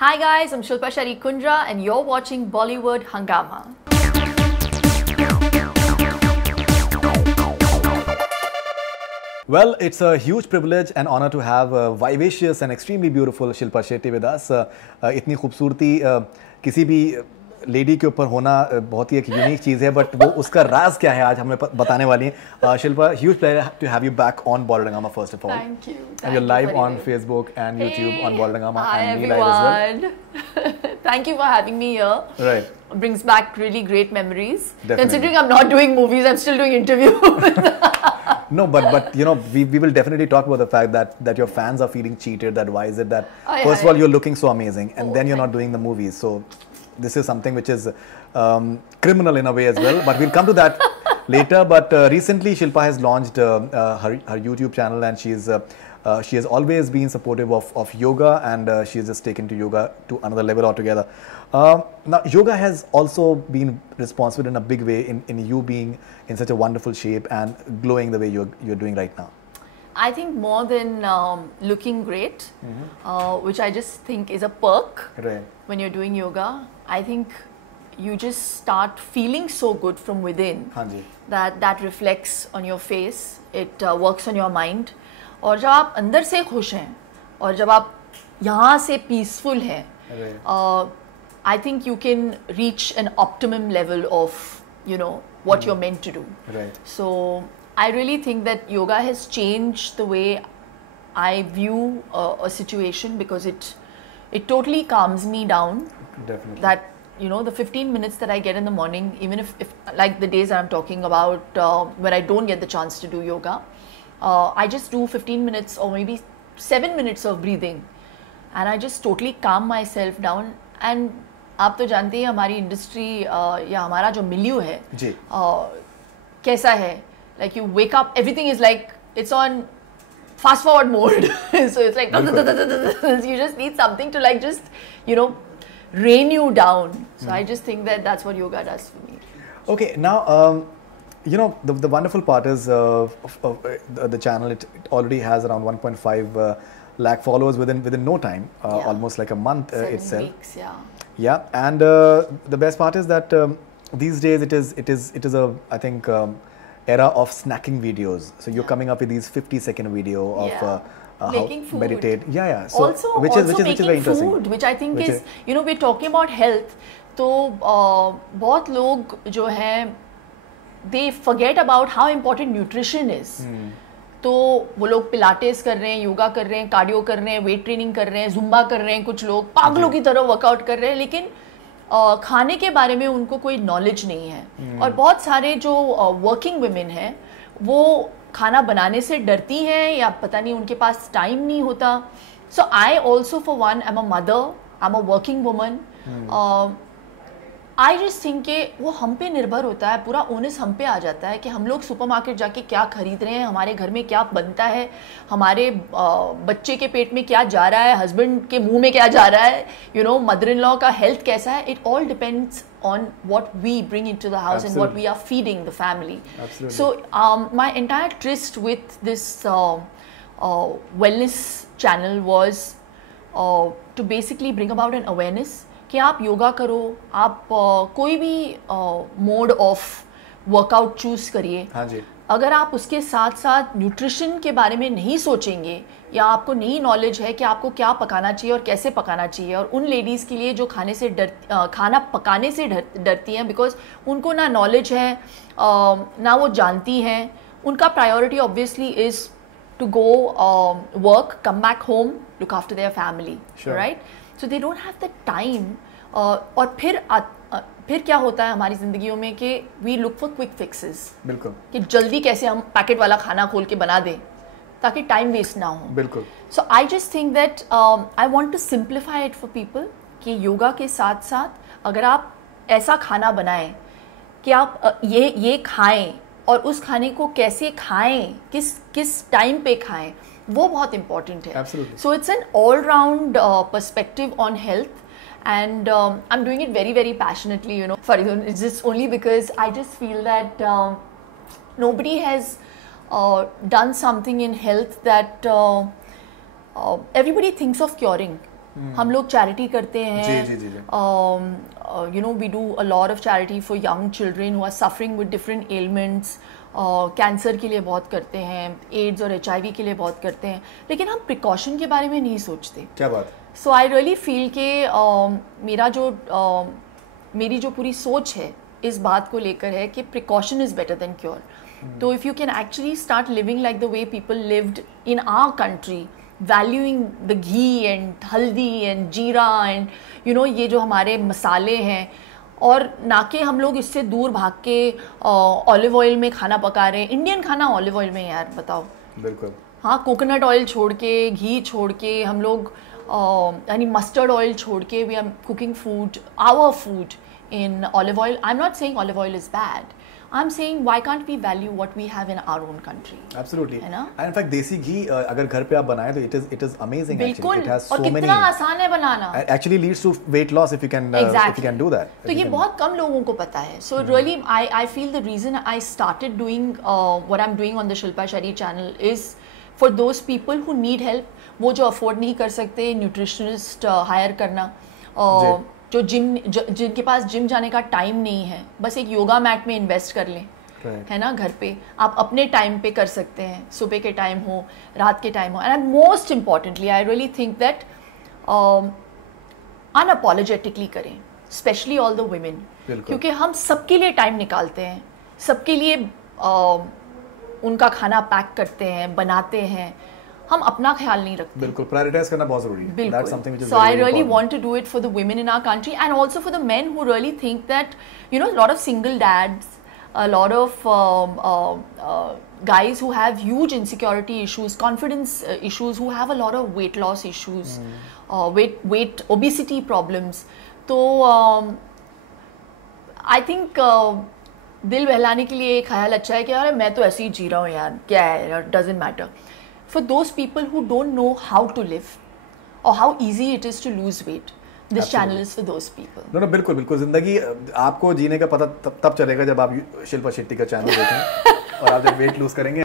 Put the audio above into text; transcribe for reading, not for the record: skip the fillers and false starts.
Hi guys, I'm Shilpa Shari Kundra and you're watching Bollywood Hungama. Well, it's a huge privilege and honor to have a vivacious and extremely beautiful Shilpa Shetty with us. इतनी खूबसूरती किसी भी lady के ऊपर होना बहुत ही एक unique चीज़ है, बट वो उसका राज क्या है आज हमें बताने वाली हैं. Shilpa, huge pleasure to have you back on Bollywood Hungama first of all. Thank you. And you're live on Facebook and YouTube on Bollywood Hungama. Hi and me live as everyone. Thank you for having me here. Right. Brings back really great memories. Definitely. Considering I'm not doing movies, I'm still doing interviews. No, but you know, we will definitely talk about the fact that your fans are feeling cheated. That why is it that first of all you're looking so amazing and then you're not doing the movies. So this is something which is criminal in a way as well. But we'll come to that later. But recently Shilpa has launched her YouTube channel, and she has always been supportive of yoga, and she has just taken to yoga to another level altogether. Now, yoga has also been responsible in a big way in you being in such a wonderful shape and glowing the way you're doing right now. I think more than looking great, which I just think is a perk when you're doing yoga, I think you just start feeling so good from within that reflects on your face, it works on your mind. और जब आप अंदर से खुश हैं और जब आप यहाँ से peaceful हैं, I think you can reach an optimum level of, you know, what you're meant to do. So I really think that yoga has changed the way I view a situation, because it totally calms me down. Definitely. That, you know, the 15 minutes that I get in the morning, even if like the days I'm talking about where I don't get the chance to do yoga, I just do 15 minutes or maybe 7 minutes of breathing, and I just totally calm myself down. And आप तो जानते हैं हमारी industry या हमारा जो मिलियो है कैसा है, like you wake up, everything is like it's on fast forward mode. So it's like you just need something to like just, you know, rain you down. So I just think that that's what yoga does for me. Okay, now you know, the wonderful part is the channel, it already has around 1.5 lakh followers within no time, almost like a month 7 itself. weeks, Yeah, and the best part is that these days it is a, I think, era of snacking videos. So you're coming up with these 50-second video of how food. Meditate. So also which is very making interesting. Food, which I think is, you know, we're talking about health. तो बहुत लोग जो हैं, they forget about how important nutrition is. तो वो लोग Pilates कर रहे हैं, योगा कर रहे हैं, कार्डियो कर रहे हैं, वेट ट्रेनिंग कर रहे हैं, जुम्बा कर रहे हैं, कुछ लोग पागलों की तरह वर्कआउट कर रहे हैं, लेकिन खाने के बारे में उनको कोई नॉलेज नहीं है. और बहुत सारे जो वर्किंग वुमेन हैं वो खाना बनाने से डरती हैं या पता नहीं उनके पास टाइम नहीं होता. So I also for one, I am a mother, I am a working woman. I just think कि वो हम पे निर्भर होता है, पूरा ओनस हम पे आ जाता है कि हम लोग सुपरमार्केट जाके क्या खरीद रहे हैं, हमारे घर में क्या बनता है, हमारे बच्चे के पेट में क्या जा रहा है, हस्बैंड के मुंह में क्या जा रहा है, you know, mother in law का हेल्थ कैसा है. It all depends on what we bring into the house and what we are feeding the family. So my entire tryst with this wellness channel was to basically bring about an awareness कि आप योगा करो, आप कोई भी mode of workout choose करिए. अगर आप उसके साथ साथ न्यूट्रिशन के बारे में नहीं सोचेंगे या आपको नहीं नॉलेज है कि आपको क्या पकाना चाहिए और कैसे पकाना चाहिए, और उन लेडीज़ के लिए जो खाना पकाने से डरती हैं, बिकॉज उनको ना नॉलेज है ना वो जानती हैं, उनका priority obviously is to go work, come back home, look after their family, right. So they don't have the time. और फिर क्या होता है हमारी ज़िंदगियों में कि we look for quick fixes. बिल्कुल, कि जल्दी कैसे हम पैकेट वाला खाना खोल के बना दें ताकि टाइम वेस्ट ना हो. बिल्कुल. So I just think that I want to simplify it for people कि योगा के साथ साथ अगर आप ऐसा खाना बनाएं कि आप ये खाएं और उस खाने को कैसे खाएं, किस टाइम पे खाएं, वो बहुत इम्पॉर्टेंट है. So it's an all round perspective on health. And I'm doing it very, very passionately, you know. Sorry, it's just only because I just feel that nobody has done something in health that everybody thinks of curing. हम लोग charity करते हैं, जी, जी, जी. you know, we do a lot of charity for young children who are suffering with different ailments. Cancer के लिए बहुत करते हैं, ads और HIV के लिए बहुत करते हैं, लेकिन हम प्रिकॉशन के बारे में नहीं सोचते. क्या बात. सो आई रियली फील के मेरी जो पूरी सोच है इस बात को लेकर है कि precaution is better than cure. तो if you can actually start living like the way people lived in our country, valuing the ghee and haldi and jeera and you know ये जो हमारे मसाले हैं, और ना कि हम लोग इससे दूर भाग के ऑलिव ऑयल में खाना पका रहे हैं. इंडियन खाना ऑलिव ऑयल में यार, बताओ. बिल्कुल. हाँ, कोकोनट ऑयल छोड़ के, घी छोड़ के, हम लोग यानी मस्टर्ड ऑयल छोड़ के we are cooking food, our food in olive oil. I'm not saying olive oil is bad. I'm saying why can't we value what we have in our own country? Absolutely. है ना? And in fact देसी घी अगर घर पे आप बनाएं तो it is amazing. बिल्कुल. Actually. It has so और many. कितना आसान है बनाना. Actually leads to weight loss if you can do that. तो ये बहुत कम लोगों को पता है. So really I feel the reason I started doing what I'm doing on the Shilpa Shetty channel is for those people who need help. वो जो afford नहीं कर सकते nutritionist hire करना, जो जिनके पास जिम जाने का टाइम नहीं है, बस एक योगा मैट में इन्वेस्ट कर लें. है ना, घर पे आप अपने टाइम पे कर सकते हैं, सुबह के टाइम हो, रात के टाइम हो. And most importantly I really think that unapologetically करें, स्पेशली ऑल द वुमेन, क्योंकि हम सबके लिए टाइम निकालते हैं, सबके लिए उनका खाना पैक करते हैं, बनाते हैं, हम अपना ख्याल नहीं रखते. बिल्कुल, प्रायोरिटाइज करना बहुत जरूरी है. That's something which is so I really want to do it for the women in our country and also for the men who really think that, you know, a lot of single dads, a lot of guys who have huge insecurity issues, confidence issues, who have a lot of weight loss issues, weight obesity problems. तो I think दिल बहलाने के लिए एक ख्याल अच्छा है कि यार मैं तो ऐसे ही जी रहा हूँ यार, क्या है, doesn't matter. For those people who don't know how to live or how easy it is to lose weight, this channel is for those people. No, बिल्कुल बिल्कुल. जिंदगी आपको जीने का पता तब चलेगा जब आप शिल्पा शेट्टी का चैनल देखें और आप जब वेट लूज करेंगे.